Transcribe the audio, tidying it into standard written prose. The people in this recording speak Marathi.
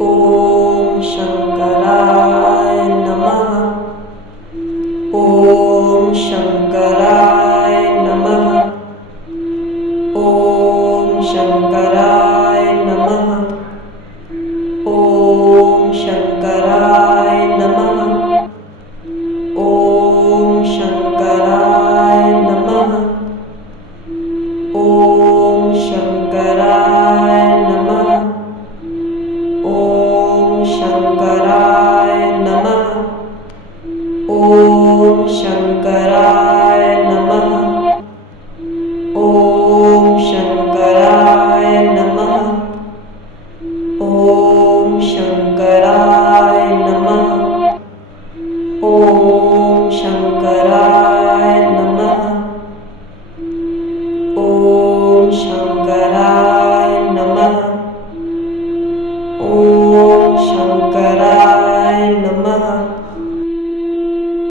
ओम शंकराय नमः। ओम शंकराय नमः। ओम शंकराय नमः। ओम शंकराय नमः। ओम शंकराय नमः। ओम शंकराय नमः। ओम शंकराय नमः। ओम शंकराय नमः। ओम शंकराय नमः। ओम शंकराय नमः। ओम शंकराय नमः। ओम शंकराय नमः। ओम